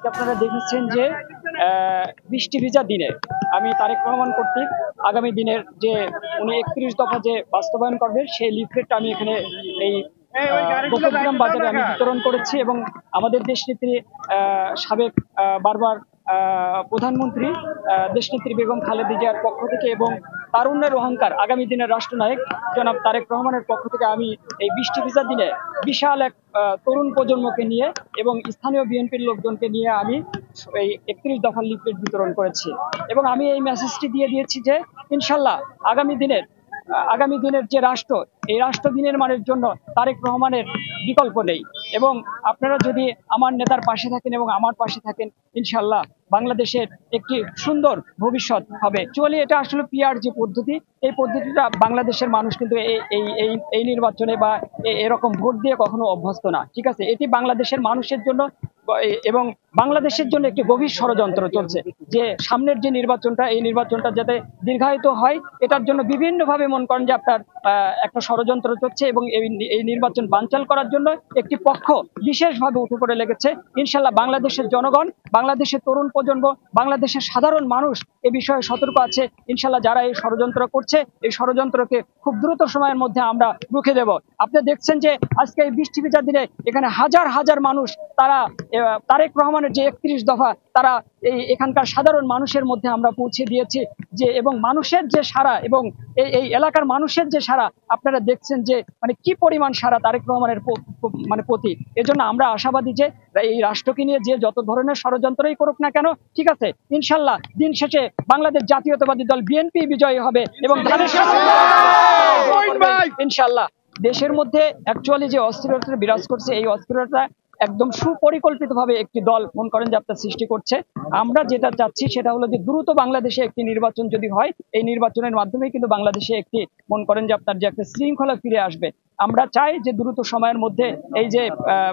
আজকে আপনারা দেখেছেন যে বৃষ্টি ভিজা দিনে আমি তারেক রহমান কর্তৃক আগামী দিনের যে উনি 31 দফা যে বাস্তবায়ন করবে সেই লিফলেটটা আমি এখানে এই গোপগ্রাম বাজারে আমি বিতরণ করেছি এবং আমাদের দেশনেত্রী সাবেক বারবার প্রধানমন্ত্রী দেশনেত্রী বেগম খালেদা জিয়ার পক্ষ থেকে এবং তারুণ্যের অহংকার আগামী দিনের রাষ্ট্রনায়ক জনাব তারেক রহমানের পক্ষ থেকে আমি এই বৃষ্টি ভিজা দিনে বিশাল এক তরুণ প্রজন্মকে নিয়ে এবং স্থানীয় বিএনপির লোকজনকে নিয়ে আমি এই 31 দফার লিফলেট বিতরণ করেছি এবং আমি এই মেসেজটি দিয়ে দিয়েছি যে ইনশাল্লাহ আগামী দিনের যে রাষ্ট্র এই রাষ্ট্র বিনির্মাণের জন্য তারেক রহমানের বিকল্প নেই এবং আপনারা যদি আমার নেতার পাশে থাকেন এবং আমার পাশে থাকেন ইনশাল্লাহ বাংলাদেশের একটি সুন্দর ভবিষ্যৎ হবে। অ্যাকচুয়ালি এটা আসলে পিআর যে পদ্ধতি, এই পদ্ধতিটা বাংলাদেশের মানুষ কিন্তু এই নির্বাচনে বা এরকম ভোট দিয়ে কখনো অভ্যস্ত না। ঠিক আছে, এটি বাংলাদেশের মানুষের জন্য এবং বাংলাদেশের জন্য একটি গভীর ষড়যন্ত্র চলছে যে সামনের যে নির্বাচনটা এই নির্বাচনটা যাতে দীর্ঘায়িত হয় এটার জন্য বিভিন্নভাবে মনে করেন যে আপনার একটা ষড়যন্ত্র চলছে এবং এই নির্বাচন বানচাল করার জন্য একটি পক্ষ বিশেষভাবে উঠে পড়ে লেগেছে। ইনশাল্লাহ বাংলাদেশের জনগণ, বাংলাদেশের তরুণ প্রজন্ম, বাংলাদেশের সাধারণ মানুষ এ বিষয়ে সতর্ক আছে। ইনশাল্লাহ যারা এই ষড়যন্ত্র করছে এই ষড়যন্ত্রকে খুব দ্রুত সময়ের মধ্যে আমরা রুখে দেব। আপনি দেখছেন যে আজকে এই বৃষ্টি ভেজা দিনে এখানে হাজার হাজার মানুষ তারা তারেক রহমানের যে 31 দফা তারা এখানকার সাধারণ মানুষের মধ্যে আমরা পৌঁছে দিয়েছি যে এবং মানুষের যে সাড়া এবং এই এলাকার মানুষের যে সাড়া আপনারা দেখছেন যে মানে কি পরিমাণ সাড়া তারেক রহমানের মানে প্রতি। এজন্য আমরা আশাবাদী যে এই রাষ্ট্রকে নিয়ে যে যত ধরনের ষড়যন্ত্রই করুক না কেন, ঠিক আছে, ইনশাল্লাহ দিন শেষে বাংলাদেশ জাতীয়তাবাদী দল বিএনপি বিজয়ী হবে এবং ইনশাল্লাহ দেশের মধ্যে অ্যাকচুয়ালি যে অস্থিরতা বিরাজ করছে এই অস্থিরতা একদম সুপরিকল্পিতভাবে একটি দল মনে করেন যে আপনার সৃষ্টি করছে। আমরা যেটা চাচ্ছি সেটা হলো যে দ্রুত বাংলাদেশে একটি নির্বাচন যদি হয় এই নির্বাচনের মাধ্যমে কিন্তু বাংলাদেশে একটি মনে করেন যে আপনার যে একটা শৃঙ্খলা ফিরে আসবে। আমরা চাই যে দ্রুত সময়ের মধ্যে এই যে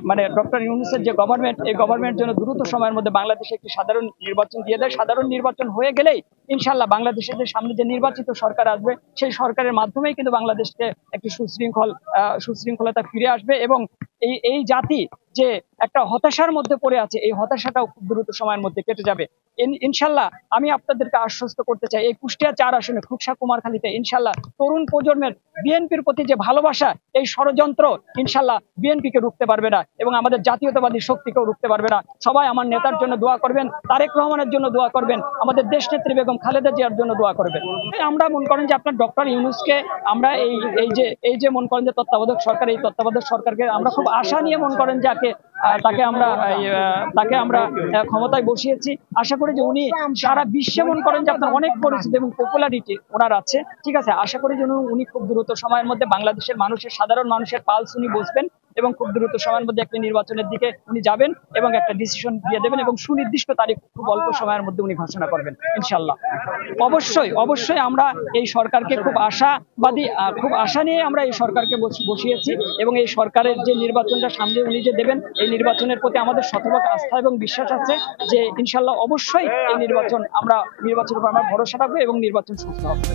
মানে ডক্টর ইউনূসের যে গভর্নমেন্ট এই গভর্নমেন্ট যেন দ্রুত সময়ের মধ্যে বাংলাদেশে একটি সাধারণ নির্বাচন দিয়ে দেয়। সাধারণ নির্বাচন হয়ে গেলেই ইনশাল্লাহ বাংলাদেশের যে সামনে যে নির্বাচিত সরকার আসবে সেই সরকারের মাধ্যমেই কিন্তু বাংলাদেশকে একটি সুশৃঙ্খলতা ফিরে আসবে এবং এই জাতি যে একটা হতাশার মধ্যে পড়ে আছে এই হতাশাটাও খুব দ্রুত সময়ের মধ্যে কেটে যাবে ইনশাল্লাহ। আমি আপনাদেরকে আশ্বস্ত করতে চাই এই কুষ্টিয়া 4 আসনে খুকসা কুমারখালীতে ইনশাল্লাহ তরুণ প্রজন্মের বিএনপির প্রতি যে ভালোবাসা এই ষড়যন্ত্র ইনশাল্লাহ বিএনপিকে রুখতে পারবে না এবং আমাদের জাতীয়তাবাদী শক্তিকেও রুখতে পারবে না। সবাই আমার নেতার জন্য দোয়া করবেন, তারেক রহমানের জন্য দোয়া করবেন, আমাদের দেশনেত্রী বেগম খালেদা জিয়ার জন্য দোয়া করবেন। আমরা মনে করেন যে আপনার ডক্টর ইউনূসকে আমরা এই যে মনে করেন যে তত্ত্বাবধায়ক সরকার এই তত্ত্বাবধায়ক সরকারকে আমরা খুব আশা নিয়ে মনে করেন যে তাকে আমরা ক্ষমতায় বসিয়েছি। আশা করি যে উনি সারা বিশ্বে মনে করেন যে আপনার অনেক পরিচিত এবং পপুলারিটি ওনার আছে। ঠিক আছে, আশা করি যে উনি খুব দ্রুত সময়ের মধ্যে বাংলাদেশের মানুষের সাধারণ মানুষের পালস উনি বুঝবেন এবং খুব দ্রুত সময়ের মধ্যে একটা নির্বাচনের দিকে উনি যাবেন এবং একটা ডিসিশন দিয়ে দেবেন এবং সুনির্দিষ্ট তারিখ খুব অল্প সময়ের মধ্যে উনি ঘোষণা করবেন ইনশাল্লাহ। অবশ্যই আমরা এই সরকারকে খুব আশা নিয়ে আমরা এই সরকারকে বসিয়েছি এবং এই সরকারের যে নির্বাচনটা সামনে উনি যে দেবেন এই নির্বাচনের প্রতি আমাদের শতভাগ আস্থা এবং বিশ্বাস আছে যে ইনশাল্লাহ অবশ্যই এই নির্বাচনের উপর আমরা ভরসা রাখবো এবং নির্বাচন সুস্থ হবে।